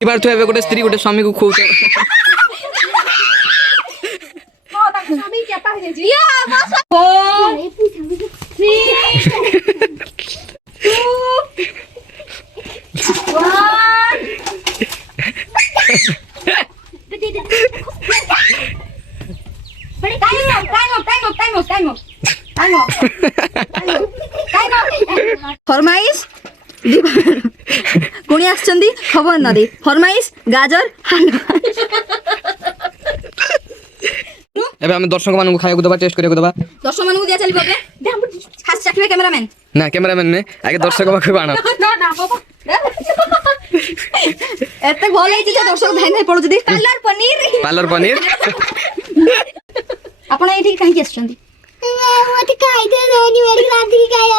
बार तो गोटे स्त्री गोटे स्वामी को खुद फरमाइश पुणी आछंदी खबर न दे फरमाइश गाजर हलवा एबे हम दर्शक मानू खाया दबा टेस्ट करिया दबा दर्शक मानू दिया चली बबे दे हम खास चाखबे कैमरामैन ना कैमरामैन ने आगे दर्शक बाखु बाण ना ना बाबा एते भल है जे दर्शक धाई नहीं पड़ो जदी पार्लर पनीर आपण एठी काहे के आछंदी मत खाइते दोनी मेरी रात्रि खाया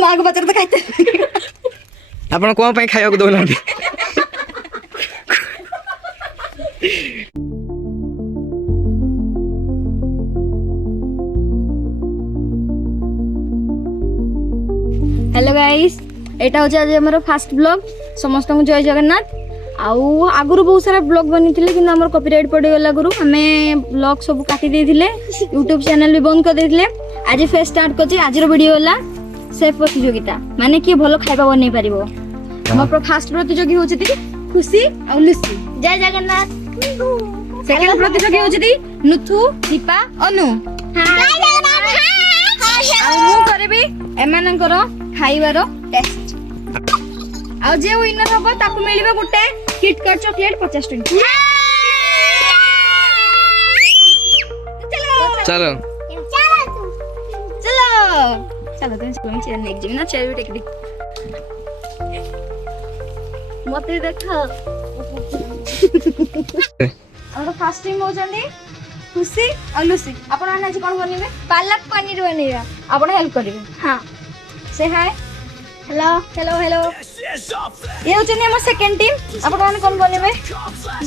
माग बचर तो खाइते आपण को पई खाया को दोला हेलो गाइस एटा हो आज हमर फर्स्ट ब्लॉग समस्त को जय जगन्नाथ आउ आगुरु बहुत सारा ब्लॉग बनी थिले कि हमर कॉपीराइट पड़ गेला गुरु हमें ब्लॉग सब काटी दे थिले YouTube चैनल भी बंद कर दे थिले आज फेस स्टार्ट करछि आज रो वीडियो होला सेफ प्रतियोगिता माने कि भलो खाइबा बनै परिबो हमर फर्स्ट प्रतियोगी होछि खुशी आ लुसी जय जगन्नाथ सेकंड प्रतियोगी होछि नुथु दीपा अनु जय जगन्नाथ आ मु करबी एमानकर खाइबार टेस्ट आ जे विनर हबो ताकू मिलबे गुटे किटकैट चॉकलेट 50 टंका चलो चलो चलो तुम चेयर नेक जिम ना चेयर टेक दी मते देखो और फर्स्ट टाइम हो जंदी खुशी और लुसी आपण आज कोन बनिबे पालक पनीर बनिबा आपण हेल्प करिवे हां से हाय हेलो हेलो हेलो ये होचनी हमर सेकंड टीम आपण कोन कोन बनिबे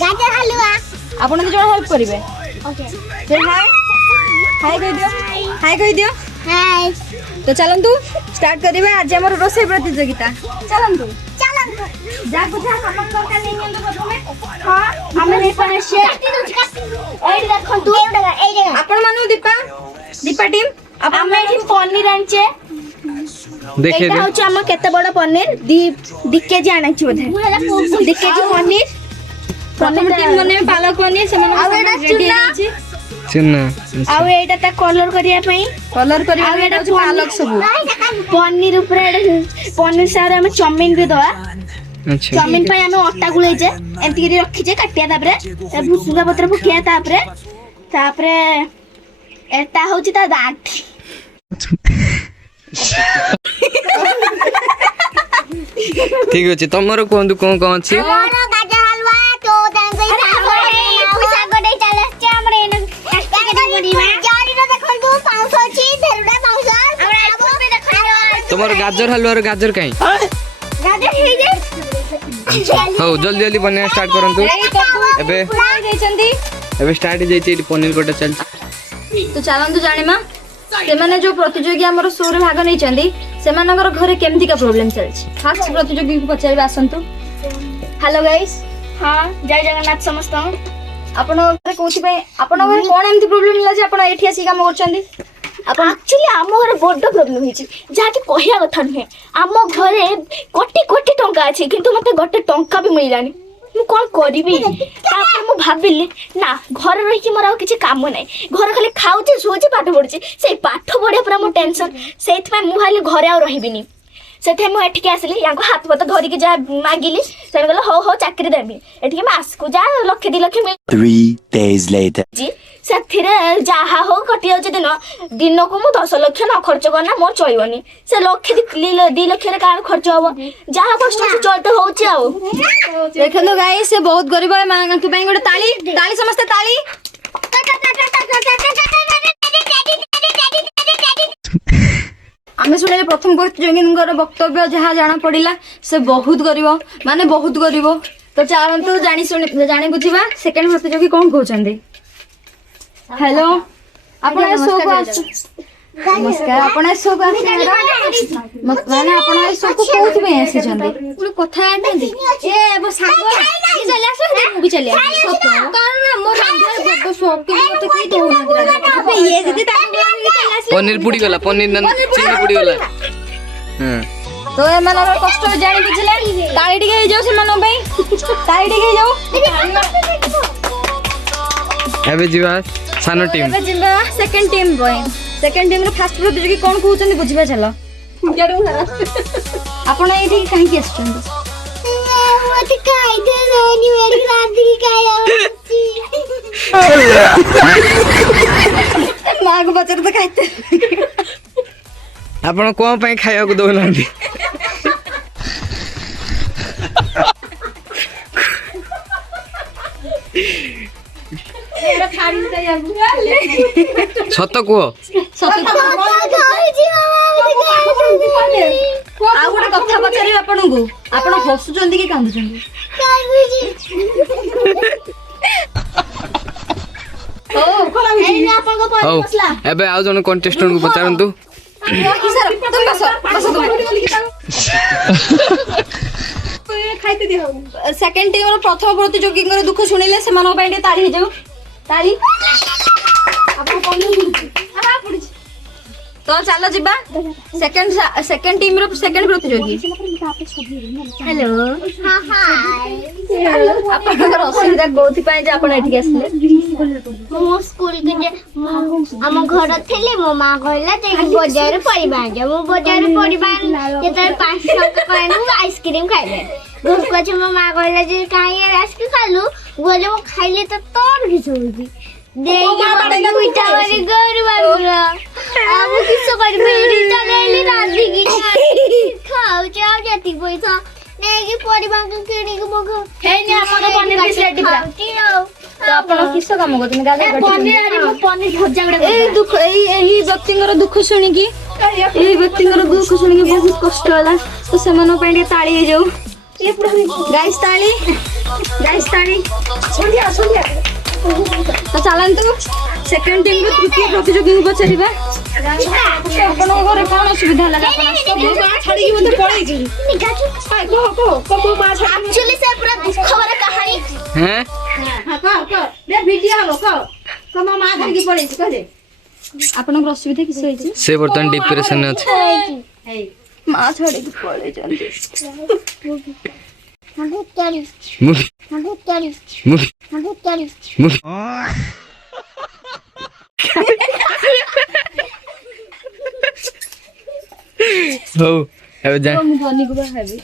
गाजर हलवा आपण दि जण हेल्प करिवे ओके से हाय हाय कह दियो हाय तो चलंतु स्टार्ट करिवे आज हमर रोसे प्रतियोगिता चलंतु जा बुझा सामान दरकार नहीं नियंतो प्रथमे हां हमें नहीं पाने से एडी देखन तू एडी जगह आपण मानु दीपा टीम हम एठी पनीर आनचे देखे एटा होछ हम केते बड़ पनीर 2 केजी आनछि बोधे 2 केजी पनीर प्रथम टीम मने पालक पनीर से मने रेडी आछि चिन्ना आ एटा ता कलर करिया पई कलर करी आ एटा पालक सब पनीर ऊपर पनीर सारे हम चाउमीन भी दवा अच्छा चाउमीन पे हम आटा गुले जे एंती करी रखि जे काटिया तापरे भुसुंगा पत्र फुकिया तापरे एटा होची ता दांत ठीक अछि तमरो कोन कोन कोन अछि मोरो गाजर हलवा तो दांगई पैसा गडे चलछ हमरे न काटे गडीवा जारी न देखन तू 500 अछि धरुडा 500 हमरा आबो पे देखन तमरो गाजर हलवा रो गाजर काई गाजर हे जे हो जल्दी जल्दी बने स्टार्ट करंतु एबे एबे स्टार्ट हे जैछि पनीर कोटा चल तो चलंतु जानिमा से माने जो प्रतियोगी हमर शो रे भाग नै चंदी से मानकर घरे केमती का प्रॉब्लम चलछि फर्स्ट प्रतियोगी को पचाइबा आसंतु हेलो गाइस हां जय जगन्नाथ समस्त आपण घरे कोथि पे आपण घरे कोन एमती प्रॉब्लम होला जे आपण एठी आसी काम करछंदी आपण एक्चुअली हम घरे बड्ड प्रॉब्लम हिची जाके कहिया कथा नहे हम घरे कोटी कोटी टंका अछि किंतु मते गटे टंका भी मिलानी मु कोन करबी तापर मु भाबिली ना घर रही कि मोर किछि काम नै घर खाली खाउची सोची पाठ पढुची से पाठ पढे पर मु टेंशन सेथ में मु हाली घरे आ रहिबिनी सेथे मु एठी के आसली याको हाथ पत धरि के जा मागिली से गला हो चाकरी देबी एठी के मास को जा लख 2 लख 3 days later जी सेथिरे जाहा हो कटि जाउची दिन को मु 10 लाख न खर्च करना मोर चलबनी से लख 2 लाख रे का खर्च होबो जाहा कष्ट से चलते होउची आउ देखलो गाइस से बहुत गरीब है मांग के गोटे ताली समस्त ताली आमे सुने प्रथम प्रतियोगी वक्तव्य जहाँ जाना पड़ा से बहुत गरीब माने बहुत गरीब तो चलतु जानी बुझा सेकेंड प्रतियोगी कौन कहते हेलो आप ନମସ୍କାର ଆପଣ ଏସବୁ ଆସିବାର ମାନେ ଆପଣ ଏସବୁ କୋଉଥିପାଇଁ ଆସିଛନ୍ତି ଗୋଟେ କଥା ଜାଣିଛନ୍ତି ଏ ମୋ ସାଙ୍ଗ ଚାଲି ଆସ ମୁଁ ବି ଚାଲି ଆସିବି ସତ କାରଣ ମୋ ରନ୍ଧାରେ ବଡ ଶौक କିନ୍ତୁ ମତେ କେହି ଦଉନାହାନ୍ତି ଇଏ ଯଦି ତାଙ୍କୁ ପନିର ପୁଡି ଗଲା ପନିର ନା ଚିନି ପୁଡି ଗଲା ତ ଏମାନଙ୍କର କଷ୍ଟ ଜାଣି ବୁଝିଲେ ତାଳି ଟିକେ ହେଇଯାଉ ସେମାନଙ୍କ ପାଇଁ ତାଳି ଟିକେ ହେଇଯାଉ ଏବେ ଯିବା ସାନ ଟିମ୍ ଏବେ ଯିବା ସେକେଣ୍ଡ ଟିମ୍ ପାଇଁ ସେକେଣ୍ଡ ଟିମ୍ ର ଫାଷ୍ଟ ପ୍ରତିଯୋଗୀ କଣ କହୁଛନ୍ତି ବୁଝିବା ଚାଲ ଆପଣ ଏଇଠି କାହିଁକି ଆସିଛନ୍ତି ମତେ ଖାଇତେ ଦଉନି ମେରି ରାତିକି ଖାଇବା ମାକୁ ପଚାର ତ ଖାଇତେ ଆପଣ କଣ ପାଇଁ ଖାଇବାକୁ ଦଉନାହାନ୍ତି ସତ କୁହ ଆଉ ଗୋଟେ କଥା ପଚାରିବି ଆପଣଙ୍କୁ ଆପଣ ହସୁଛନ୍ତି କି କାନ୍ଦୁଛନ୍ତି ହଉ ଏବେ ଆଉ ଜଣେ କଣ୍ଟେଷ୍ଟଣ୍ଟକୁ ପଚାରନ୍ତୁ ସେକେଣ୍ଡ ଟିମ୍ ର ପ୍ରଥମ ପ୍ରତିଯୋଗୀଙ୍କର ଦୁଃଖ ଶୁଣିଲେ ସେମାନଙ୍କ ପାଇଁ ଟିକେ ତାଳି ହେଇଯାଉ ତାଳି ତ ଚାଲ ଯିବା ସେକେଣ୍ଡ ଟିମ୍ ର ସେକେଣ୍ଡ ପ୍ରତିଯୋଗୀ ହ୍ୟାଲୋ ଆପଣଙ୍କର ଅସୁବିଧା କୋଉଥିପାଇଁ ଯେ ଆପଣ ଏଠିକି ଆସିଲେ ମୋ ସ୍କୁଲକୁ ଆମ ଘର ଥିଲେ ମୋ ମା କହିଲା ଯେ ବଜାରରୁ ପରିବା ଆଣିବ ମୁଁ ବଜାରରୁ ପରିବା ଯେତେବେଳେ 5 ଟଙ୍କା କହିଲୁ ଆଇସ୍କ୍ରିମ୍ ଖାଇବେ ଘରକୁ ଅଛି ମୋ ମା କହିଲା ଯେ କାହିଁ ଆଇସ୍କ୍ରିମ୍ ଖାଇଲୁ ଗଲେ ମୁଁ ଖାଇଲେ ତ ତୋର କିଛି ହଉଛି ଦେଇକି ଗରୁ ବାବୁର ଆଉ ମୁଁ କିସ କରିବି ଚଲେଇଲି ରାନ୍ଧିକି ଖାଉଛି ଆଉ ଯେତିକି ପଇସା ନେଇକି ପରିବା କିଣିକି ମୋ ହେଇନି ଆମର ପନିର ଖାଉଛି ଆଉ ତ ଆପଣ କିସ କାମ କରୁଛନ୍ତି ପନିର ଭଜା ଏଇ ଦୁଃଖ ଏହି ବ୍ୟକ୍ତିଙ୍କର ଦୁଃଖ ଶୁଣିକି ଏହି ବ୍ୟକ୍ତିଙ୍କର ଦୁଃଖ ଶୁଣିକି ବହୁତ କଷ୍ଟ ହେଲା ତ ସେମାନଙ୍କ ପାଇଁ ଟିକେ ତାଳି ହେଇଯାଉ ଗାଇସ୍ ତାଳି ତ ଚାଲନ୍ତୁ ସେକେଣ୍ଡ ଟିମ୍ ର ତୃତୀୟ ପ୍ରତିଯୋଗୀଙ୍କୁ ପଚାରିବା ଆପଣଙ୍କ ଘରେ କଣ ଅସୁବିଧା ହେଲା ଛାଡିକି ମତେ ପଳେଇଛି ଆକ୍ଚୁଆଲି ସେ ପୁରା ଦୁଃଖର କାହାଣୀ ଆପଣଙ୍କର ଅସୁବିଧା କିଛି ହେଇଛି ସେ ବର୍ତ୍ତମାନ ଡିପ୍ରେସନ୍ ରେ ଅଛି ମା ଛାଡିକି ପଳେଇଛନ୍ତି ହଉ ଏବେ ଯା ମୁଁ ଧନୀକୁ ବାହାବି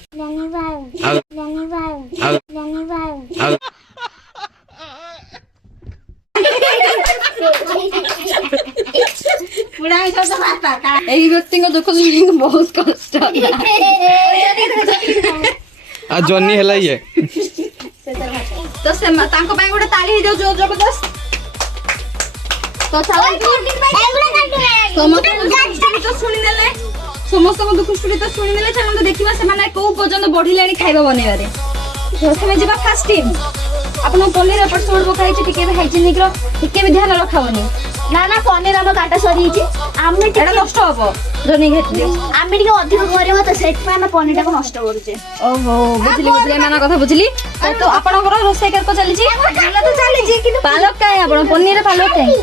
ଏହି ବ୍ୟକ୍ତିଙ୍କ ଦୁଃଖ ଶୁଣିକି ବହୁତ କଷ୍ଟ ହେଲା ଆଉ ଜନି ହେଲା ଇଏ ତ ସେ ତାଙ୍କ ପାଇଁ ଗୋଟେ ତାଳି ହେଇଯାଉ ଜୋର ଜବରଦସ୍ତ ତ ସମସ୍ତଙ୍କ ଦୁଃଖ ଶୁଣିଦେଲେ ଚାଲନ୍ତୁ ଦେଖିବା ସେମାନେ କୋଉ ପର୍ଯ୍ୟନ୍ତ ବଢିଲେଣି ଖାଇବା ବନେଇବାରେ ପ୍ରଥମେ ଯିବା ଫାର୍ଷ୍ଟ ଟିମ୍ ଆପଣଙ୍କ ପନିର ଏପଟ ସେପଟ ପକା ହେଇଛି ଟିକେ ବି ହାଇଜେନିକ ର ଟିକେ ବି ଧ୍ୟାନ ରଖାବନି ନା ପନିର ଆମ କାଟା ସରିଯାଇଛି ଆମେ ଏଟା ନଷ୍ଟ ହବ ଜନି ଘେଟିଲେ ଆମେ ଟିକେ ଅଧିକ କରିବା ତ ସେଥିପାଇଁ ଆମେ ପନିରଟାକୁ ନଷ୍ଟ କରୁଛେ ଓହୋ ବୁଝିଲି ଏମାନଙ୍କ କଥା ବୁଝିଲି ତ ଆପଣଙ୍କର ରୋଷେଇ କେତେ ଚାଲିଛି ଚାଲିଛି କିନ୍ତୁ ପାଲକ କାଇଁ ଆପଣ ପନିର ପାଲକ କାଇଁ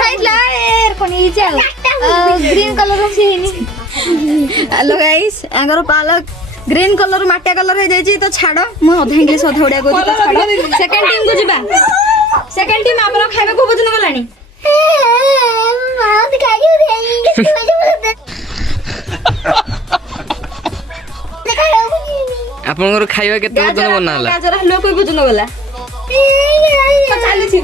ସାଇଡଲା ପନିର ହେଇଛି ଆଉ ଗ୍ରୀନ କଲର ଅଛି ହେଇନି ହ୍ୟାଲୋ ଗାଇସ୍ ଆଙ୍କର ପାଲକ ଗ୍ରୀନ କଲର ମାଟିଆ କଲର ହେଇଯାଇଛି ତ ଛାଡ ମୁଁ ଅଧା ଇଂଲିଶ ଅଧା ଓଡିଆ କହୁଛି ତ ଛାଡ ସେକେଣ୍ଡ ଟିମ୍ କୁ ଯିବା ସେକେଣ୍ଡ ଟିମ୍ ଆପଣ ଖାଇବାକୁ ଭୋଜନ କଲାଣି ଆପଣଙ୍କର ଖାଇବା କେତେ ଭୋଜନ ବନା ହେଲା ଗାଜର ହାଲୁଆ କୋଇ ଭୋଜନ ଗଲା ଚାଲିଛି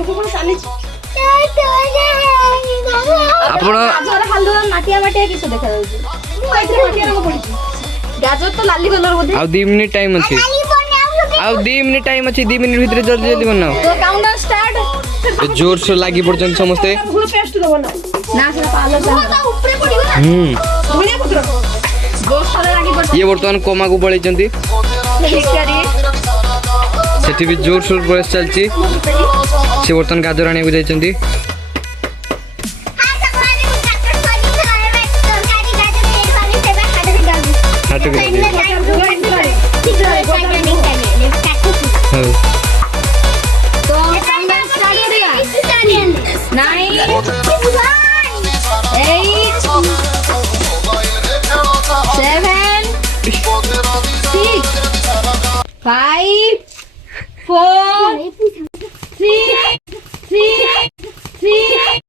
ଆପଣ ଗାଜର ହାଲୁଆ ମାଟିଆ କିସ ଦେଖାଯାଉଛି ଗାଜର ତ ଲାଲି କଲର ବୋଧେ ଆଉ 2 ମିନିଟ୍ ଟାଇମ୍ ଅଛି ଆଉ 2 ମିନିଟ୍ ଟାଇମ୍ ଅଛି 2 ମିନିଟ୍ ଭିତରେ ଜଲ୍ଦି ଜଲ୍ଦି ବନାଅ ତ କାଉଣ୍ଟଡାଉନ୍ ଷ୍ଟାର୍ଟ ଜୋର ସେ ଲାଗି ପଡୁଛନ୍ତି ସମସ୍ତେ ନା ସେଟା ପାଲକ ଉପରେ ପଡିବ ନା ଧନିଆ ପତ୍ର ଜୋରସରେ ଲାଗି ପଡୁଛି ଇଏ ବର୍ତ୍ତମାନ କୋମାକୁ ପଳେଇଛନ୍ତି ସେଠି ବି ଜୋରସୋର ପ୍ରୟାସ ଚାଲିଛି ସେ ବର୍ତ୍ତମାନ ଗାଜର ଆଣିବାକୁ ଯାଇଛନ୍ତି 5 4 3 3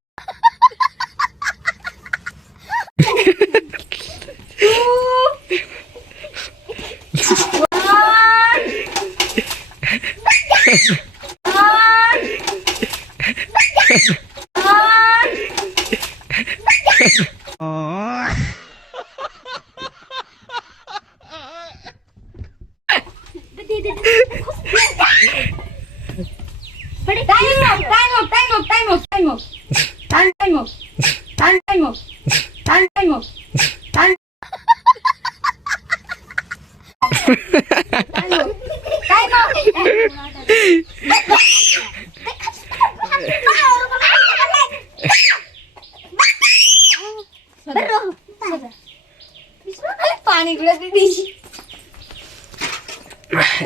पानी गुड़ा दीदी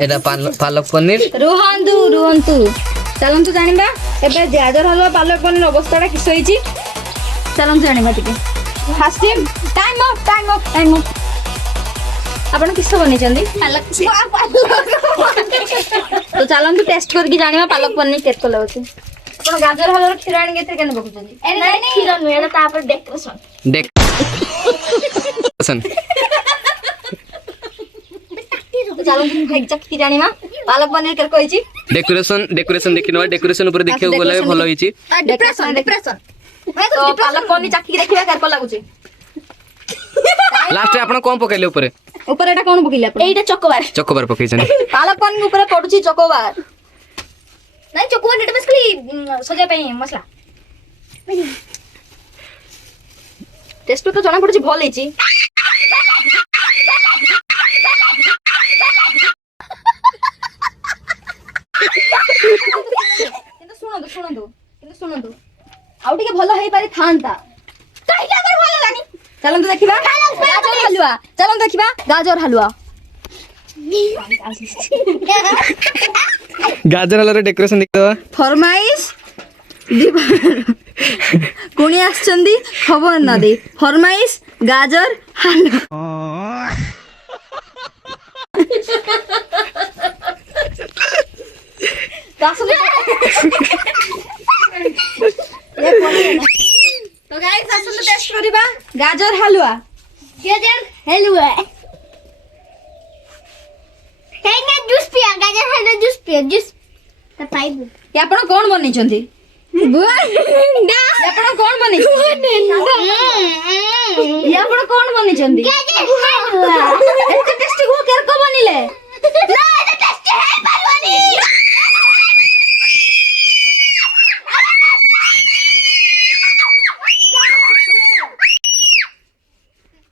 এটা পালক পনির रुहंतु रुहंतु चलंतु जानिबा एबे गाजर हलवा पालक पनीर अवस्थाटा किस होईची चलंतु जानिबा टिके फास्ट टाइम अप आपण किस बनी चंदी तो चलंतु टेस्ट करके जानिबा पालक पनीर केत को लागुची आपण गाजर हलवा खीर आनी केते केने बकुचंदी नहीं खीर नुए एटा तापर डेकोरेशन देख तो चलंतु एक्जेक्ट की जानिबा पालक पनीर केत कोईची डेकोरेशन देखिनवा डेकोरेशन ऊपर देखियो गले भलो होईची डिप्रेशन तो पालक पनीर चाकी देखिबा केत को लागुची लास्ट रे आपण कोन पकाइले ऊपर ऊपर एटा कोन पकिले आपण एटा चकोबार पकाइछन पालक पनीर ऊपर पडुची चकोबार नहीं चोको एटा बेसिकली सजा पे मसला टेस्ट तो जणा पडुची भल हेची কিন্তু শুনନ୍ତୁ ଆଉ ଟିକେ ଭଲ ହେଇ ପାରି ଥାନ୍ତା काहीला कर भलो लानी ଚାଲନ୍ତୁ ଦେଖିବା ଗାଜର ହାଲୁଆ गाजर हलवा डेकोरेशन देखिदवा फरमाइश कुणी आछंदी खबर ना दे फरमाइश गाजर हालुआ तो गाइस आसନ୍ତୁ टेस्ट करिबा गाजर हलवा गाजर हलवा हेंगा जूस पिया गाजर हलवा जूस त पाइब ये आपण कोन बनै छथि ये आपण कोन बनै ये आपण कोन बनै छथि गाजर हलवा एते टेस्टी को केर को बनिले ना एटा टेस्ट है पालवानी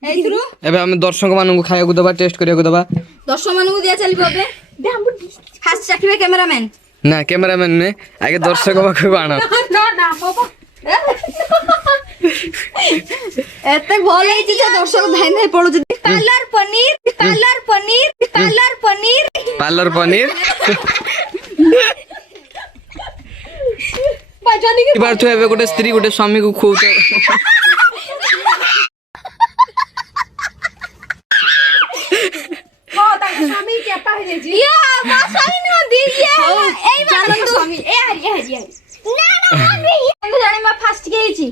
एथुरु एबे हम दर्शक मानन को खाया को दबा टेस्ट करिया को दबा दर्शक मानन को दिया चलिबो बे फास्ट चाखिबे कैमरामैन ना कैमरामैन ने आगे दर्शक पाखु आण ना बाबा एते भल हेछि जे दर्शक धाइ नै पडु जे पार्लर पनीर पार्लर पनीर बाजनी के बार तो एबे गोटे स्त्री गोटे स्वामी को खूब तो स्वामी क्या पा हे जी या बा स्वामी न दी ये एई बात स्वामी ए हरि ना हम जाने मा फास्ट के हेछि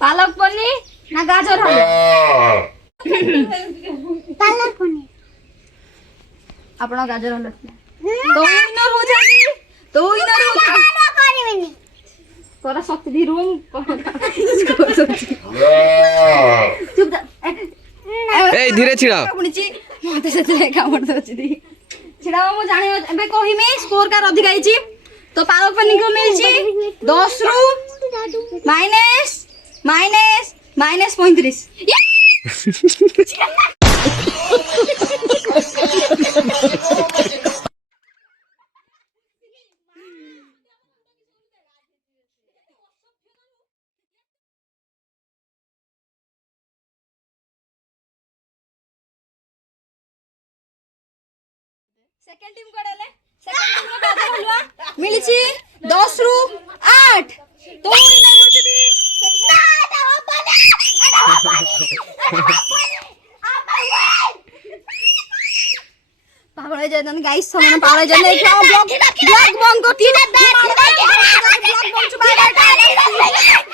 पालक पनीर ना गाजर हलवा पालक पनीर आपन गाजर हलवा तो इनर हो जाती करबेनी तोरा सत्य दी रूम चुप ए धीरे छिड़ा पुणिची मते सेते कामड़ दछि दी छिड़ा मो जाने एबे कहि में स्कोर का अधिक आइची तो पालक पनीर को मिलची 10 रु माइनस 35 सेकंड टीम कोडले सेकंड टीम रो गाजर हलवा मिलिची 10 रु 8 तो इना होती ना पागल ଯାଇଛନ୍ତି ଗାଇସ୍ ସେମାନେ ପାଗଳ ହେଇଛନ୍ତି ଏଇଠି ବ୍ଲଗ ବନ୍ଦ କରୁଛି ବ୍ଲଗ ବନ୍ଦ କରୁଛି